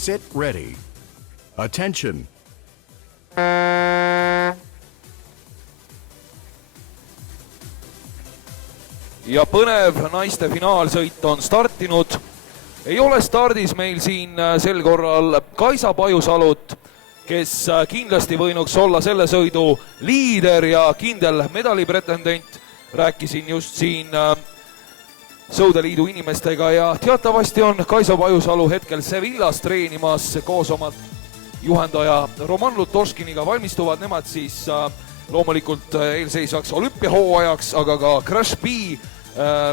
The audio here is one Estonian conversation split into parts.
Sit ready. Attention. Ja põnev naiste finaalsõit on startinud. Ei ole stardis meil siin sel korral Kaisa Pajusalut, kes kindlasti võinuks olla selle sõidu liider ja kindel medalipretendent. Rääkisin just siin Sõudeliidu inimestega ja teatavasti on Kaisa Pajusalu hetkel Sevillas treenimas koos oma juhendaja Roman Lutoškiniga. Valmistuvad nemad siis loomulikult eelseisvaks olümpiahooajaks, aga ka Crash B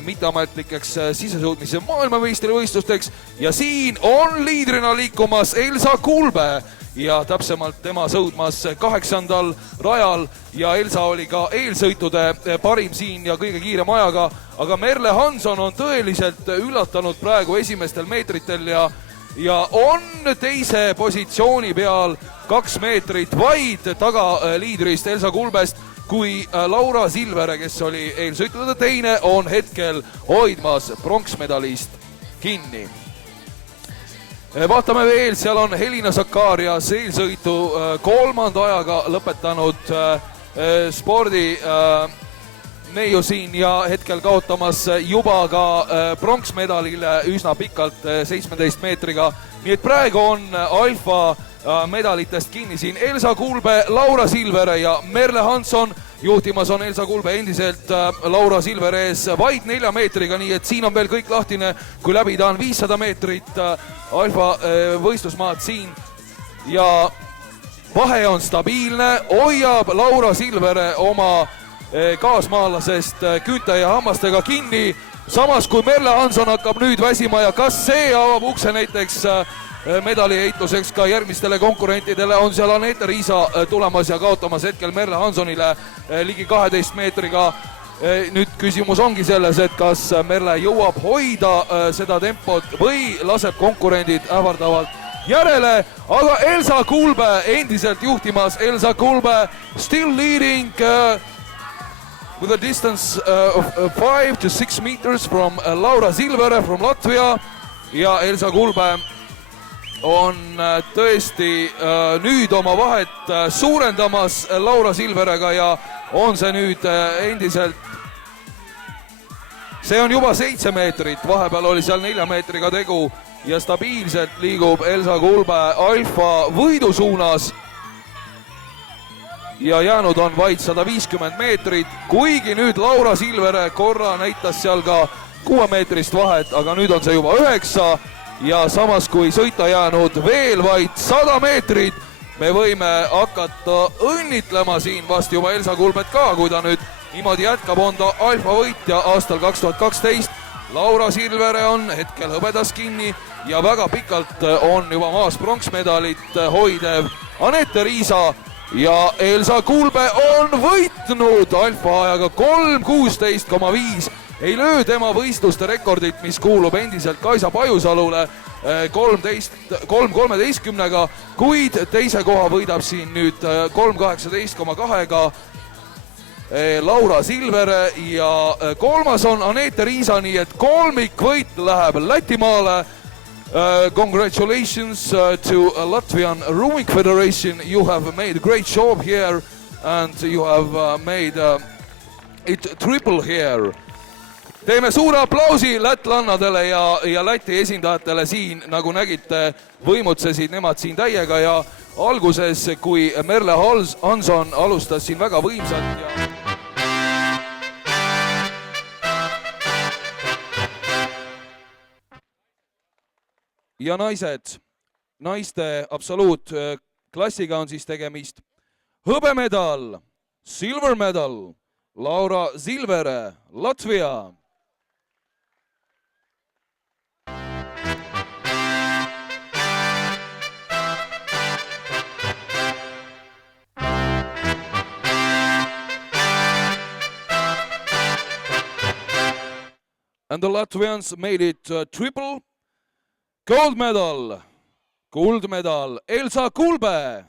mitteametlikeks sisesõudmise maailmameistrivõistlusteks. Ja siin on liidrina liikumas Elsa Kulbe ja täpsemalt tema sõudmas 8. rajal ja Elsa oli ka eelsõitude parim siin ja kõige kiirem ajaga, aga Merle Hanson on tõeliselt üllatanud praegu esimestel meetritel ja on teise positsiooni peal 2 meetrit vaid taga liidrist Elsa Kulbest, kui Laura Silvere, kes oli eelsõitude teine, on hetkel hoidmas pronksmedalist kinni. Vaatame veel, seal on Helina Sakarias eelsõitu 3. ajaga lõpetanud spordi neiu siin ja hetkel kaotamas juba ka pronksmedalile üsna pikalt 17 meetriga. Nii et praegu on alfa medalitest kinni siin Elsa Kulbe, Laura Silvere ja Merle Hanson. Juhtimas on Elsa Kulbe endiselt Laura Silvere ees vaid 4 meetriga, nii et siin on veel kõik lahtine, kui läbida on 500 meetrit alfa võistlusmaad siin. Ja vahe on stabiilne, hoiab Laura Silvere oma kaasmaalasest küünte ja hammastega kinni, samas kui Merle Hanson hakkab nüüd väsima ja kas see avab ukse näiteks medaliheitluseks ka järgmistele konkurentidele, on seal Anette Riisa tulemas ja kaotamas hetkel Merle Hansonile ligi 12 meetriga. Nüüd küsimus ongi selles, et kas Merle jõuab hoida seda tempot või laseb konkurendid ähvardavalt järele, aga Elsa Kulbe endiselt juhtimas, Elsa Kulbe still leading with a distance of 5 to 6 meters from Laura Silvere from Latvia ja Elsa Kulbe on tõesti nüüd oma vahet suurendamas Laura Silverega ja on see nüüd endiselt, see on juba 7 meetrit, vahepeal oli seal 4 meetriga tegu ja stabiilselt liigub Elsa Kulbe alfa võidu suunas ja jäänud on vaid 150 meetrit, kuigi nüüd Laura Silvere korra näitas seal ka 6 meetrist vahet, aga nüüd on see juba 9 ja samas kui sõita jäänud veel vaid 100 meetrit, me võime hakata õnnitlema siin vast juba Elsa Kulbet ka, kui ta nüüd niimoodi jätkab, on ta alfa võitja aastal 2012. Laura Silvere on hetkel hõbedas kinni ja väga pikalt on juba maas pronksmedalit hoidev Anette Riisa ja Elsa Kulbe on võitnud alfa ajaga 3.16,5. Ei löö tema võistluste rekordit, mis kuulub endiselt Kaisa Pajusalule 3.13-ga, kuid teise koha võidab siin nüüd 3.18,2-ga Laura Silvere ja kolmas on Anette Riisa, nii et kolmikvõit läheb Lätimaale. Congratulations to Latvian Rowing Federation. You have made a great job here and you have made it triple here. Teeme suure aplausi lätlannadele ja Läti esindajatele siin, nagu nägite, võimutsesid nemad siin täiega ja alguses, kui Merle Hanson alustas siin väga võimsalt ja naised, naiste absoluutklassiga on siis tegemist. Hõbemedal, silver medal, Laura Silvere, Latvia. And the Latvians made it triple. Gold medal, Elsa Kulbe.